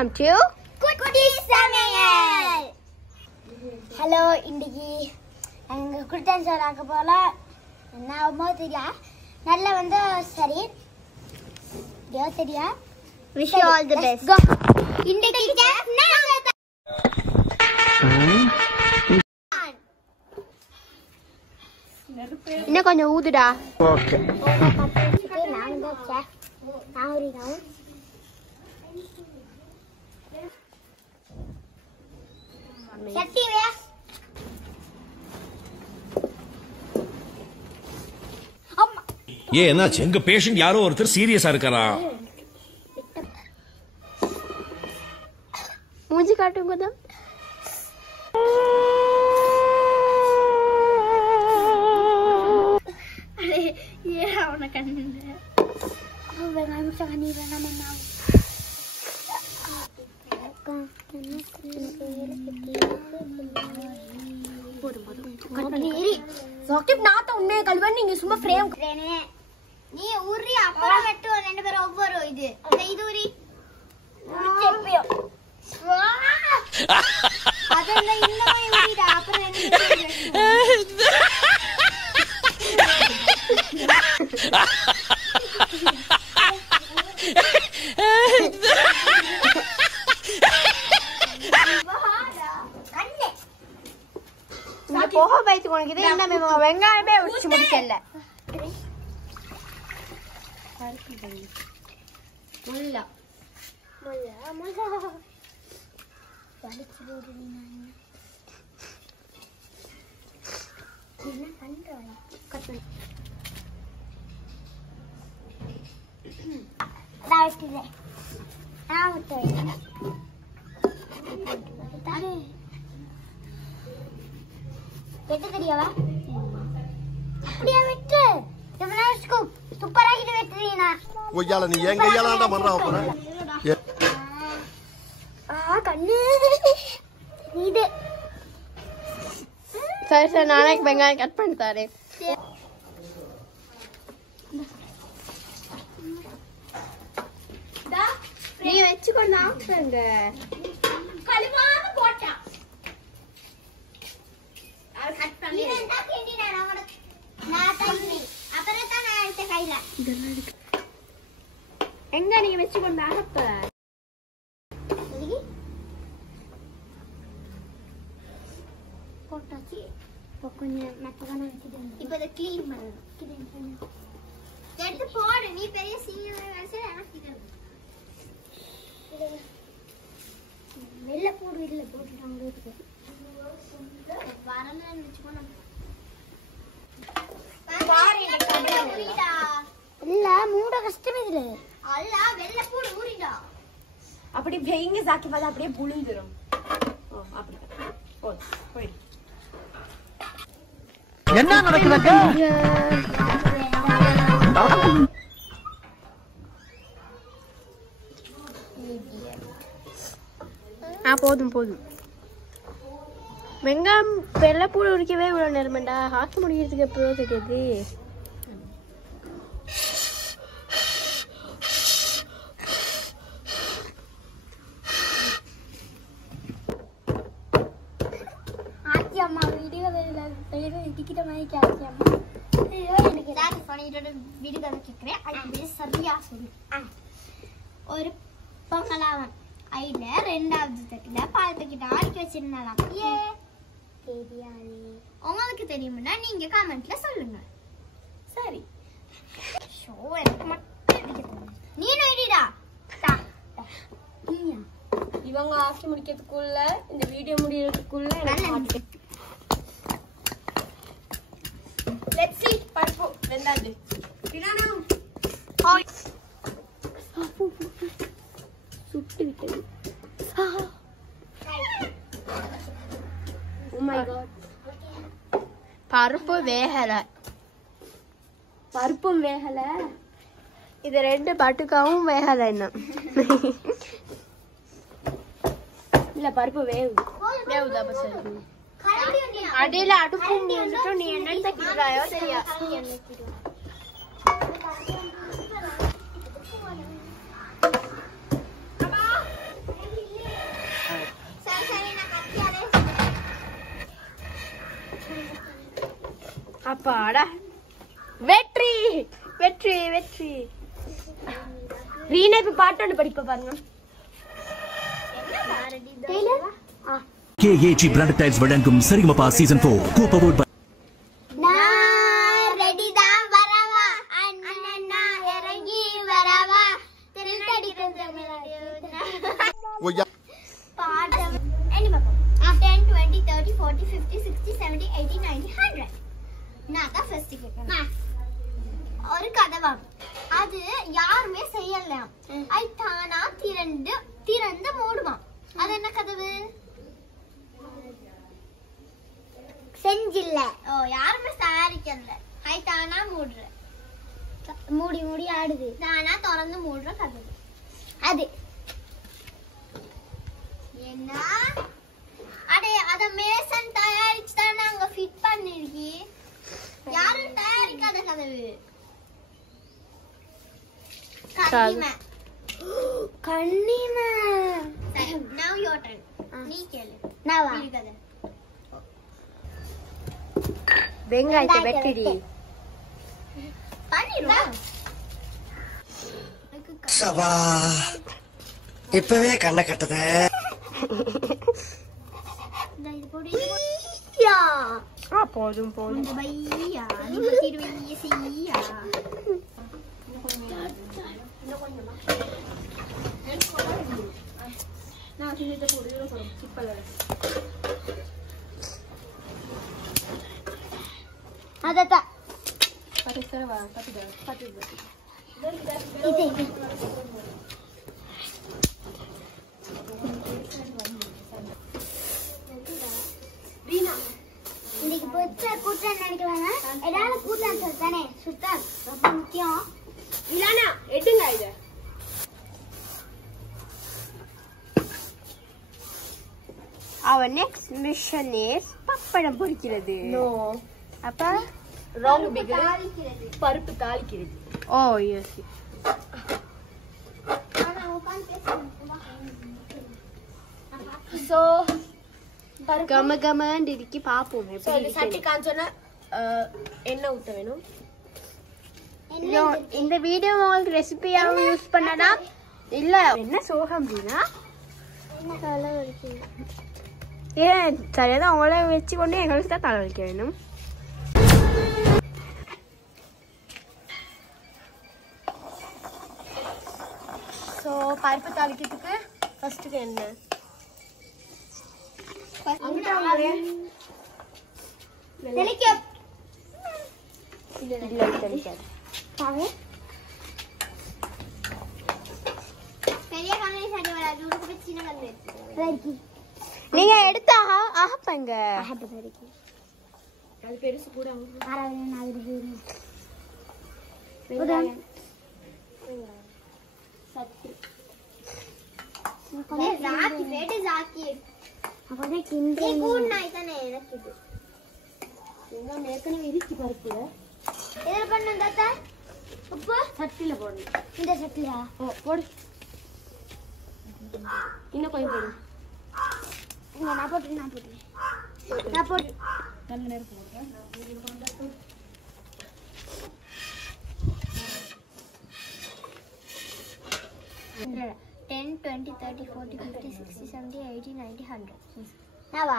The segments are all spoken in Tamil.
Welcome to Kutti Samayal. Hello, Indigi. நாங்க குடிதான் சாராக்க போல நான் மோதியா நல்ல வந்து சரி யோ சரியா wish you all the best go இன்னைக்கு நாங்க இன்னும் கொஞ்சம் ஊதுடா ஓகே நான் தான் செஃப் நான் ஊறினோம் சட்டி வே ஏ என்னாச்சு எங்க பேஷண்ட் யாரோ ஒருத்தர் சீரியஸா இருக்காரா மூஞ்சி காட்டுங்க தான் அரே ये அவன கண்ணு வெங்காயம் முட்டை நீ வேணாம் என்ன சாக்கிப் நான் தான் உண்மையை கல்வன் நீங்க சும்மா ஃப்ரேம் நீ ஊறி அப்புறம் வெட்டு ரெண்டு பேரும் ஒவ்வொரு இது ஊறி செப்பியோ அதெல்லாம் இன்னமே ஊறிடா அப்புறம் நீ போக பைத்து உனக்கு இது என்ன வெங்காயமே உரிச்சு முடிக்கல முல்லா முல்லா முல்லா வலிச்சு போடுறீங்க என்ன பண்றாங்க கட் தாஸ்திலே ஆவுதே தாரே வெட்ட தெரியாவா அப்படியே வெட்டு எவனா ஸ்கூப் சூப்பரா கிட்ட வெட்டுறீனா ஒய்யால நீ எங்க கையாலடா மறறா போற கண்ணு இது சரி சரி நானே வெங்காயம் கட் பண்ணி தரேன் நீ வெச்சுக்கொண்டு ஆக்குங்க கலிவான போட்டா அது கட் பண்ணி நீ என்ன கேண்டினா நான் தண்ணி அப்புறம் தான் நான் எடுத்த கையில எங்க நீங்க வெச்சுக்கொண்டு ஆகப்ப போட்டாச்சு கொஞ்சம் மெத்தவான வச்சுட்டு இப்போ இதை க்ளீன் பண்ணணும் எடுத்து போடு நீ பெரிய சீனியர் வயசு எனக்கு வெளில போடு வெளில போட்டுட்டாங்க வரலன்னு வச்சுக்கோ இல்ல மூட கஷ்டம் இதுல அல்ல வெளில போடு ஊறிடா அப்படி வெயிங்க சாக்கி பார்த்தா அப்படியே புளிஞ்சிரும் அப்படி போய் என்ன நடக்குதுங்க போதும் போதும் வெங்காயம் வெள்ளைப்பூடு உரிக்கவே இவ்வளவு நேரமாண்டா ஹாக்கி முடிக்கிறதுக்கு எப்போ தெரியாது ஆச்சியம்மா வீடியோ டிக்கெட் வாங்கி ஆச்சியம்மா ஐயோ எனக்கு டான்ஸ் பண்ணிட்டு வீடியோ கேட்கிறேன் அது சரியா சொல்லு ஒரு பொங்கலாவன் ஐல ரெண்டாவது தட்டுல பால் தக்கிட்ட ஆடிக்க வச்சிருந்தாலாம் ஏ தெரியாது உங்களுக்கு தெரியும்னா நீங்க கமெண்ட்ல சொல்லுங்க சரி ஷோ எனக்கு மட்டும் நீ நைடிடா இவங்க ஆக்கி முடிக்கிறதுக்குள்ள இந்த வீடியோ முடியறதுக்குள்ள லெட்ஸ் சீ பருப்பு வெந்தாது தினானம் ஹாய் சுட்டு விட்டது ஓ மை காட் பருப்பு வேகல பருப்பும் வேகல இது ரெண்டு பட்டுக்காவும் வேகல என்ன இல்ல பருப்பு வேகுது வேகுதா பசங்க அடியில அடுப்பு மூடிட்டு நீ என்ன தக்கிறாயோ தெரியா அப்பாடா வெற்றி வெற்றி வெற்றி. ரீனா இப்ப பாட்டு ஒன்று படிப்ப பாருங்க. KAG Branded Tiles வழங்கும் சரிகமபா சீசன் 4 co-powered by நான் ரெடி தான் வரவா அண்ணா இறங்கி வரவா திருநடிக்கும் ஒய்யா பாடம் any பக்கம் 10 20 30 40 50 60 70 80 90 100 நான் தான் ஃபர்ஸ்ட் கேக்குறேன். ஒரு கதவா அது யாருமே செய்யலாம் ஐ தானா திறந்து மூடுவான். அது என்ன கதவு? செஞ்சில்ல. ஓ யாருமே தயாரிக்கல. ஐ தானா மூடுற மூடி ஆடுது. தானா திறந்து மூடுற கதவு அது என்ன? அடே அத மேசன் தயாரிச்சு தான் நாங்க ஃபிட் பண்ணிருக்கி. யாரும் தயாரிக்காத கதவு. கண்ணிமா. Now your turn. நீ கேளு. நாவா கதை. வெங்காயத்தை வெட்டிடி. பண்ணிடுவா. சபா இப்பவே கண்ணை கட்டுது. போதும் போதும். பையா நீ திருவிய செய்யா. அததான் இன்னைக்கு பொறுத்த கூட்டம் நினைக்கிறாங்க. ஏதாவது கூட்டம் சொல்லித்தானே சுத்தம் ரொம்ப முக்கியம். இல்லனா எடுங்க இத. Our next mission is pappadam பொரிக்கிறது. No. அப்ப wrong big. பருப்பு தாளிக்கிறது. Oh yes. ஆனா உட்கார்ந்து பேசுங்க. So கமகமன்னு இருக்கு பாப்போம் எப்படி. சட்டி காஞ்சோன்னா எண்ணெய் ஊத்த வேணும். இந்த வீடியோ உங்களுக்கு ரெசிபியாவும் யூஸ் பண்ணலாம். இல்ல என்ன சோகம் அப்படின்னா ஏன் சரியாதான் அவங்கள வச்சு கொண்டு எங்களுக்கு தான் தலை வைக்க வேணும். ஸோ பருப்பு தாளிக்கிறதுக்கு ஃபர்ஸ்ட்டுக்கு என்ன பெரிய கண்ணை சரி வராது. உனக்கு சின்ன கண்ணு நீங்க எடுத்து ஆகப்பங்க. அது பெருசு கூட சட்டில போடு. இந்த சட்டியா போடு. இன்னும் கொஞ்சம் போடு. நான் போட்டு நல்ல நேரம் போடுறேன். 10 20 30 40 50 60 70 80 90 100 நாவா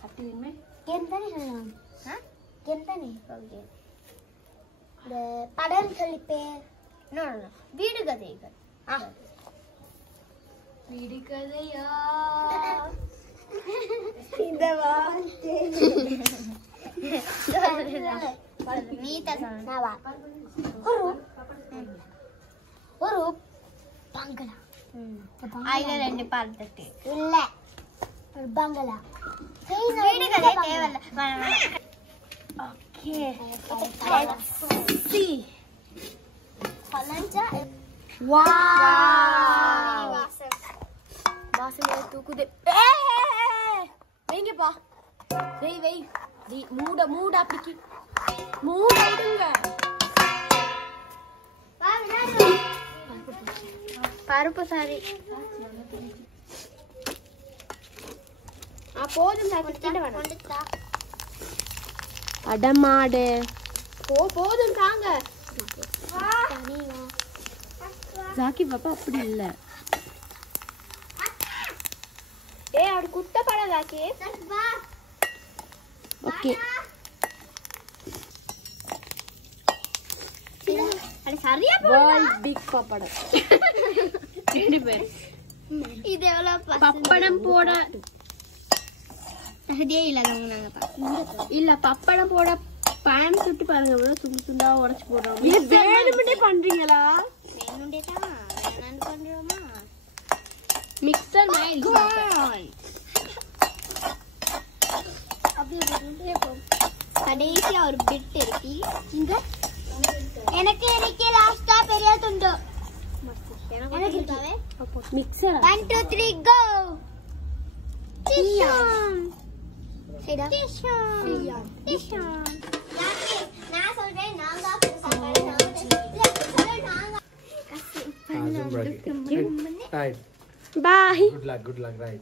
சட்டிமே கேம் தானே சொல்லலாம். கேம் தானே ஓகே. இந்த படம் சொல்லி பேர் நோ வீடு கதைகள். வீடு கதையா இந்த வார்த்தை நீதா நாவா ஒரு பங்களா. அதுல 2 பார்த்துட்டு இல்ல ஒரு பங்களா. வீடு கதை தேவையில்ல. ஓகே சி பலஞ்சா வாவ் வாசனை தூக்குது. வைங்கப்பா வை மூட அப்படிக்கு மூட விடுங்க. பருப்பு சாரி போதும். அடமாடு போதும் தாங்க ஜாக்கி பாப்பா அப்படி இல்ல அப்படி குட்ட பட ஜாக்கி ஓகே சரியா பிக் பப்படம் இது எவ்வளவு பப்படம் போட தகுதியே இல்லாதவங்க நாங்க இல்ல பப்படம் போட பான் சுட்டு பாருங்க எவ்வளவு துண்டு துண்டா உடைச்சு போடுறோம் வேணும்னே பண்றீங்களா வேணுண்டே தான் வேணான்னு பண்றோமா மிக்சர் மாதிரி அப்படியே கடைசியா ஒரு பிட் இருக்கு இங்க எனக்கு இன்னைக்கு லாஸ்டா பெரிய துண்டு எனக்கு இருக்காவே மிக்சர் 1 2 3 கோ டிஷம் சேடா டிஷம் நான் சொல்றேன் நாங்க சாப்பாடு நாங்க Right. பாய் Good luck, right.